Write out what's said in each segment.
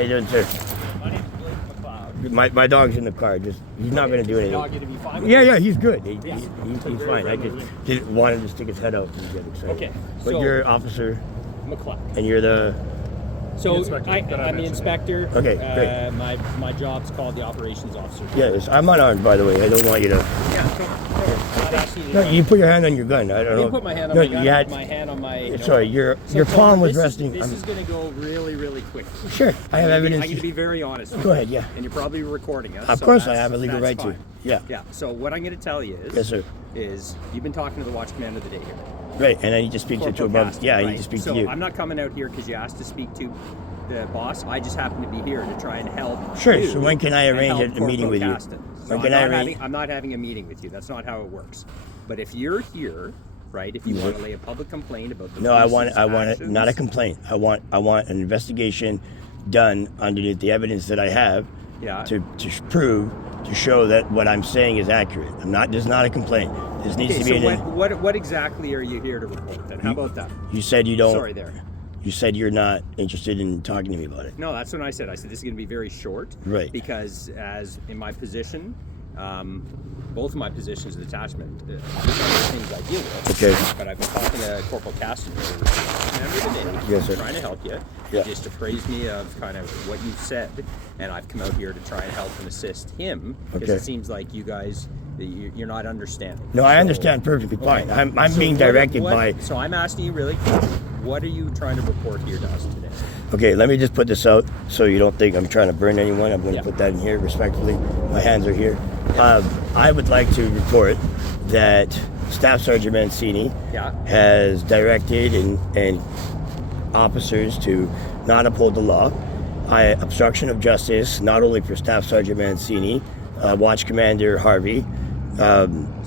How you doing, sir? My name's Blake McLeod. My dog's in the car. He's not going to do anything. Dog gonna be fine with Yeah, he's good. He's Very fine. I friendly. just didn't want him to stick his head out and get excited. Okay, But so- you're Officer, McLeod. and you're the... So inspector that I I'm the mentioned. inspector. Okay, great. My job's called the operations officer. Yes, I'm unarmed, by the way. I don't want you to... Yeah. Not actually. No, you put your hand on your gun. I I don't know. didn't put my hand on No, my gun. you I had... put my hand on my. Sorry, your So, palm was this resting... This is going to go really, really quick. Sure, I have evidence. I'm going to be very honest. Go ahead, yeah. And you're probably recording us. Of so course I that's- have a legal that's right to. fine. Yeah. Yeah. So what I'm going to tell you is. Yes, sir. Is you've been talking to the watch commander of the day here. Right, and I need to speak to Corporal above... Caston, Yeah, I right? need to speak so to you. I'm not coming out here because you asked to speak to the boss. I just happen to be here to try and help. Sure, you so when can I and arrange help a meeting Corporal with you? Caston. So When can I arrange... I'm not having a meeting with you. That's not how it works. But if you're here, right? If you want to lay a public complaint about the No, I police's want it, not a actions- complaint. I want an investigation done underneath the evidence that I have Yeah. to show that what I'm saying is accurate. This is not a complaint. This needs Okay, to be so an... what exactly are you here to report then? How about that? You said you don't... Sorry there. You said you're not interested in talking to me about it. No, that's what I said. I said this is going to be very short. Right. Because as in my position, both of my positions of detachment, these are the things I deal with. Okay. But I've been talking to Corporal Caston today. Yes, sir. Trying to help you. Yeah. Just appraised me of kind of what you've said, and I've come out here to try and help and assist him because Okay. it seems like you guys. You're not understanding. No, I So- understand perfectly fine. Okay. I'm So being directed by... So I'm asking you really quick, what are you trying to report here to us today? Okay, let me just put this out so you don't think I'm trying to burn anyone. I'm going to Yeah. put that in here respectfully. My hands are here. I would like to report that Staff Sergeant Mancini Yeah. has directed and officers to not uphold the law. Obstruction of justice, not only for Staff Sergeant Mancini, Watch Commander Harvey,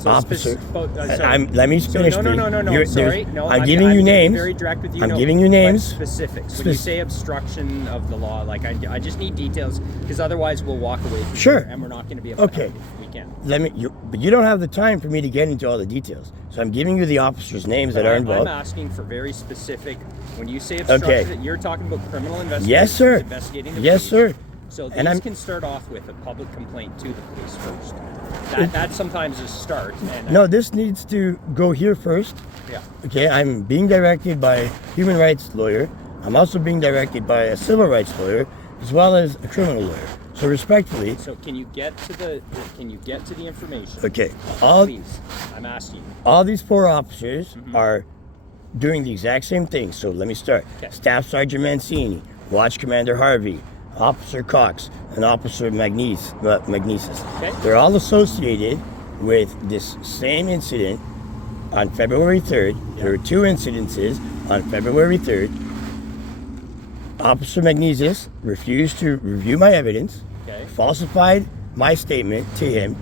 officer. Let me finish. So, no. You're- Sorry, there's- no. I'm giving you being names. Very direct with you. I'm no, giving you names. but specifics. When you say obstruction of the law, like I just need details because otherwise we'll walk away from Sure. here and we're not going to be able Okay. to help you. We can't. But you don't have the time for me to get into all the details. So I'm giving you the officers' names that are I'm involved. asking for very specific. When you say obstruction, you're talking about criminal investigations. Yes, sir. Investigating the Yes, police. sir. So And these I'm- can start off with a public complaint to the police first. That sometimes is a start. And, No, this needs to go here first. Yeah. Okay, I'm being directed by a human rights lawyer. I'm also being directed by a civil rights lawyer, as well as a criminal lawyer. So respectfully, So can you get to the information? okay, Please, I'm asking you. all these four officers are doing the exact same thing. So let me start. Okay. Staff Sergeant Mancini, Watch Commander Harvey, Officer Cox, and Officer Magnesis. Okay. They're all associated with this same incident on February 3rd. There were two incidences on February 3rd. Officer Magnesis refused to review my evidence, Okay. falsified my statement to him,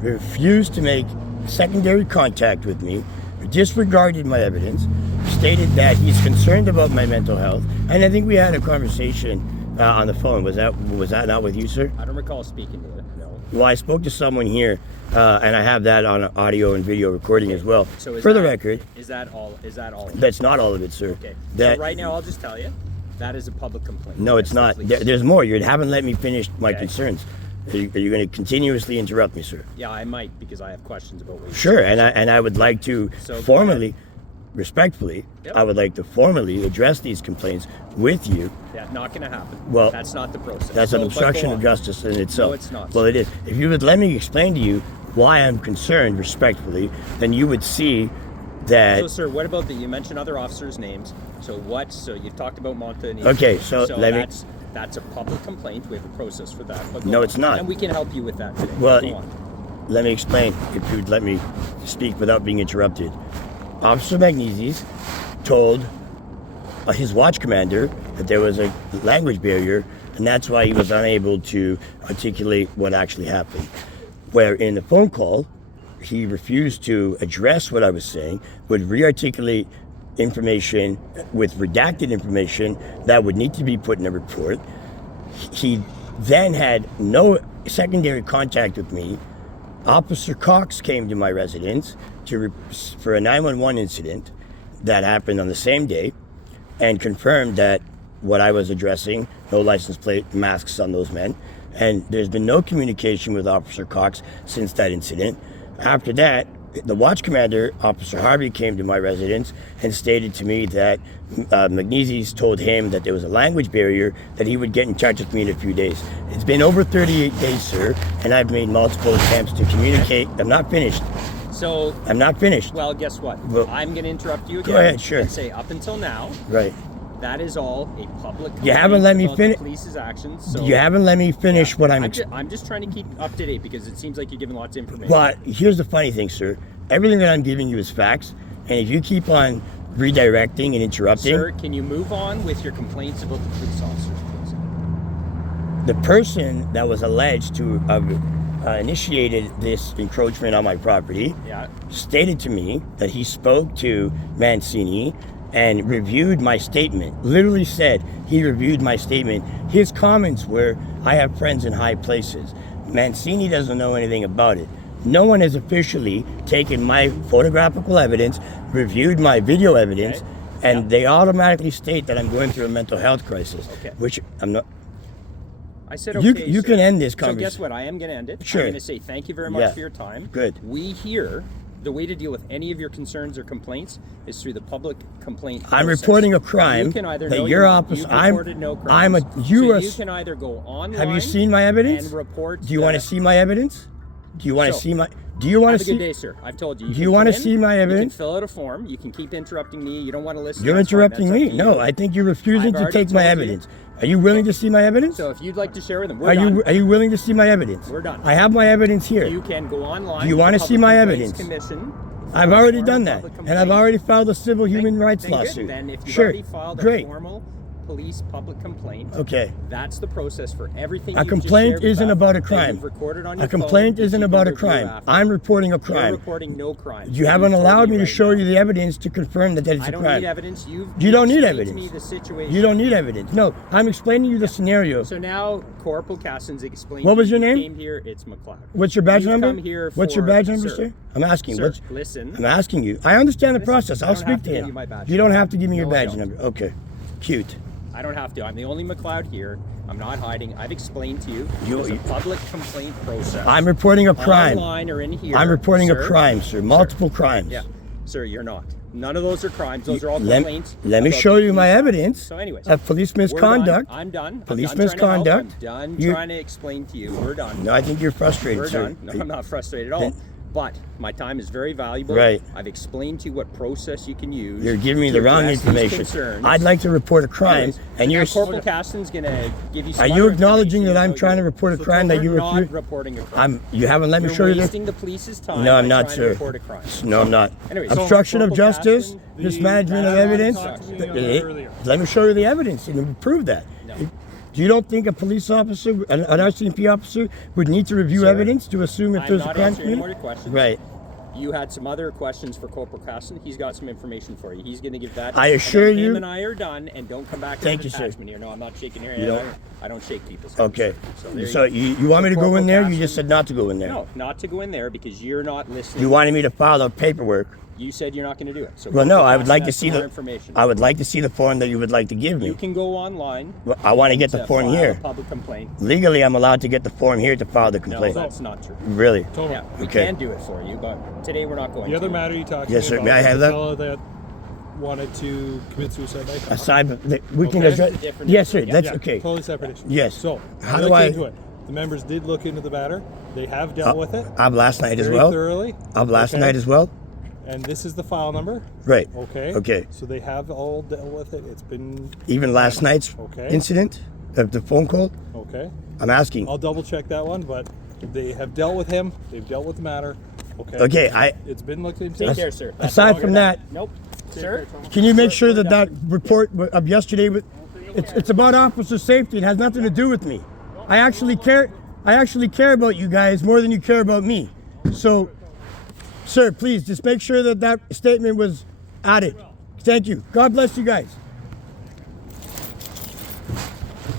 refused to make secondary contact with me, disregarded my evidence, stated that he's concerned about my mental health, and I think we had a conversation on the phone. Was that not with you, sir? I don't recall speaking to it. No. Well, I spoke to someone here, and I have that on audio and video recording as well. So For the record, is that all? Is that all? that's not all of it, sir. Okay. That So right now, I'll just tell you, that is a public complaint. no, it's not. against the police. There's more. You haven't let me finish my Okay. concerns. Are you going to continuously interrupt me, sir? Yeah, I might because I have questions about what you Sure, said. and I would like to So go formally, respectfully, Yep. I would like to formally address these complaints with you. Yeah, not going to happen. Well, that's not the process. That's So, an but obstruction go of on. justice in itself. No, it's not. Well, it is. If you would let me explain to you why I'm concerned respectfully, then you would see that... So, sir, what about you mentioned other officers' names. So you've talked about Monta and Okay, so let me- that's a public complaint. We have a process for that. But go No, on. it's not. And we can help you with that today. Well, Go on. let me explain, if you would let me speak without being interrupted. Officer Magnesis told his watch commander that there was a language barrier, and that's why he was unable to articulate what actually happened. Where in the phone call, he refused to address what I was saying, would re-articulate information with redacted information that would need to be put in a report. He then had no secondary contact with me. Officer Cox came to my residence for a 911 incident that happened on the same day and confirmed that what I was addressing, no license plate, masks on those men. And there's been no communication with Officer Cox since that incident. After that, the watch commander, Officer Harvey, came to my residence and stated to me that Magnesi's told him that there was a language barrier, that he would get in touch with me in a few days. It's been over 38 days, sir, and I've made multiple attempts to communicate. I'm not finished. So I'm not finished. Well, guess what? Well, I'm going to interrupt you again. Go ahead, sure. And say up until now, right. that is all a public complaint. You haven't let me about finish. The police's actions. So You haven't let me finish what I'm. I'm just trying to keep up to date because it seems like you're giving lots of information. But here's the funny thing, sir. Everything that I'm giving you is facts, and if you keep on redirecting and interrupting, Sir, can you move on with your complaints about the police officers, please? the person that was alleged to have initiated this encroachment on my property stated to me that he spoke to Mancini and reviewed my statement. Literally said he reviewed my statement. His comments were, "I have friends in high places." Mancini doesn't know anything about it. No one has officially taken my photographical evidence, reviewed my video evidence, and they automatically state that I'm going through a mental health crisis, which I'm not. I said okay. You can end this So conversation. guess what? I am going to end it. Sure. I'm going to say thank you very much for your time. Good. We here, the way to deal with any of your concerns or complaints is through the public complaint I'm process. reporting a crime You can either that know your you- office. you've I'm. reported no crimes. I'm a. You so are. you can either go online. Have you seen my evidence? And report. Do you want to see my evidence? Do you want to So, see my? Do you want Have to a see? good day, sir. I've told you. Do you want to see my You evidence? can fill out a form. You can keep interrupting me. You don't want to listen. You're that's fine. interrupting That's me. up to No, you. I think you're refusing I've to already take my told you. evidence. Are you willing to see my evidence? So if you'd like to share with them, we're Are done. you willing to see my evidence? We're done. I have my evidence here. You can go online. Do you to want the to see my Public Complaints evidence? Commission, I've fill a already form done of that, public and I've complaint. already filed a civil human rights Then good. lawsuit. Then if you've Sure, already filed great. a formal police public complaint, Okay. that's the process for everything. A you've just complaint shared with isn't us about a that crime. you've recorded on A your complaint phone, isn't you about can a crime. review after. I'm reporting a You're crime. reporting no crime. You haven't You've told allowed me to right show now. you the evidence to confirm that it's I a don't crime. need evidence. You don't need explained evidence. to me the situation. You don't need evidence. No, I'm explaining you the scenario. So now Corporal Casson's explained. What was your you name? Came here. It's McLeod. What's your badge You've number? come here What's your for- badge number, sir. sir? I'm asking. Sir, What's, listen. I'm asking you. I understand the Listen, process. I I'll don't speak have to to give him. you my badge You don't number. have to give me your No, I badge don't. number. Okay. Cute. I don't have to. I'm the only McLeod here. I'm not hiding. I've explained to you. You- There's a public complaint process. I'm reporting a crime. Online or in here. I'm reporting sir. a crime, sir. Multiple crimes. Yeah. Sir, you're not. None of those are crimes. Those are all Let- complaints. let me about show the you my police evidence officers. So anyways. of police we're done. misconduct. I'm done. Police I'm done trying to help. misconduct. I'm done You- trying to explain to you. We're done. No, I think you're frustrated, We're sir. done. No, I'm not frustrated at all. Then- But my time is very valuable. Right. I've explained to you what process you can use. You're giving me to the wrong address these information. concerns. I'd like to report a crime, Anyways, and now you're. Corporal Caston's gonna give you some Are other you acknowledging information that I'm about trying you. to report a So crime that we're you not refuse? reporting a crime. You haven't let me You're show you the. wasting the police's time. No, I'm by not, trying sir. To report a crime. No, I'm not. Anyways, Obstruction of Corporal justice, Caston, mismanagement of that's evidence. not talking to me earlier. Let me show you the evidence and prove that. No. You don't think a police officer, an RCMP officer, would need to review Sir, evidence to assume if I'm there's a not crime answering any committed? more questions. Right. You had some other questions for Corporal Caston. He's got some information for you. He's going to give that. I and assure then you- Him and I are done, and don't come back Thank with you, sir. attachment here. No, I'm not shaking your hand. You don't? I don't shake people's hands. Okay. there So you want me to go Corporal in there? You Caston- just said not to go in there. No, not to go in there because you're not listening. You wanted me to file the paperwork. You said you're not going to do it. So Well, no, Corporal I would like Caston to has see some more the. information. I would like to see the form that you would like to give me. You can go online. Well, I want to get the form file here. a public complaint. Legally, I'm allowed to get the form here to file the No, complaint. that's not true. Really? Tomer, Yeah, we Okay. can do it for you, but today we're not going the other to. matter you talked Yes, to me sir. about May I was have the that? fellow that wanted to commit suicide by car. Aside, we can Okay. address. That's a different Yes, sir. issue. That's Yeah, okay. Totally separate issue. Yes. So, How let's do I- get into it. The members did look into the matter. They have dealt with it Of last night as very well. thoroughly. Of last Okay. night as well. And this is the file number. Right. Okay. Okay. So they have all dealt with it. It's been Even last night's Okay. incident of the phone call. okay. I'm asking. I'll double check that one, but they have dealt with him. They've dealt with the matter. Okay. Okay. It's been looked into. Take care, sir. That's Aside all from you're that, done. Nope. Sir? can you make sure that that report of yesterday, it's about officer safety. It has nothing to do with me. I actually care. I actually care about you guys more than you care about me. So, sir, please just make sure that that statement was added. Thank you. God bless you guys.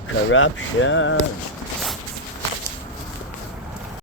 Corruption.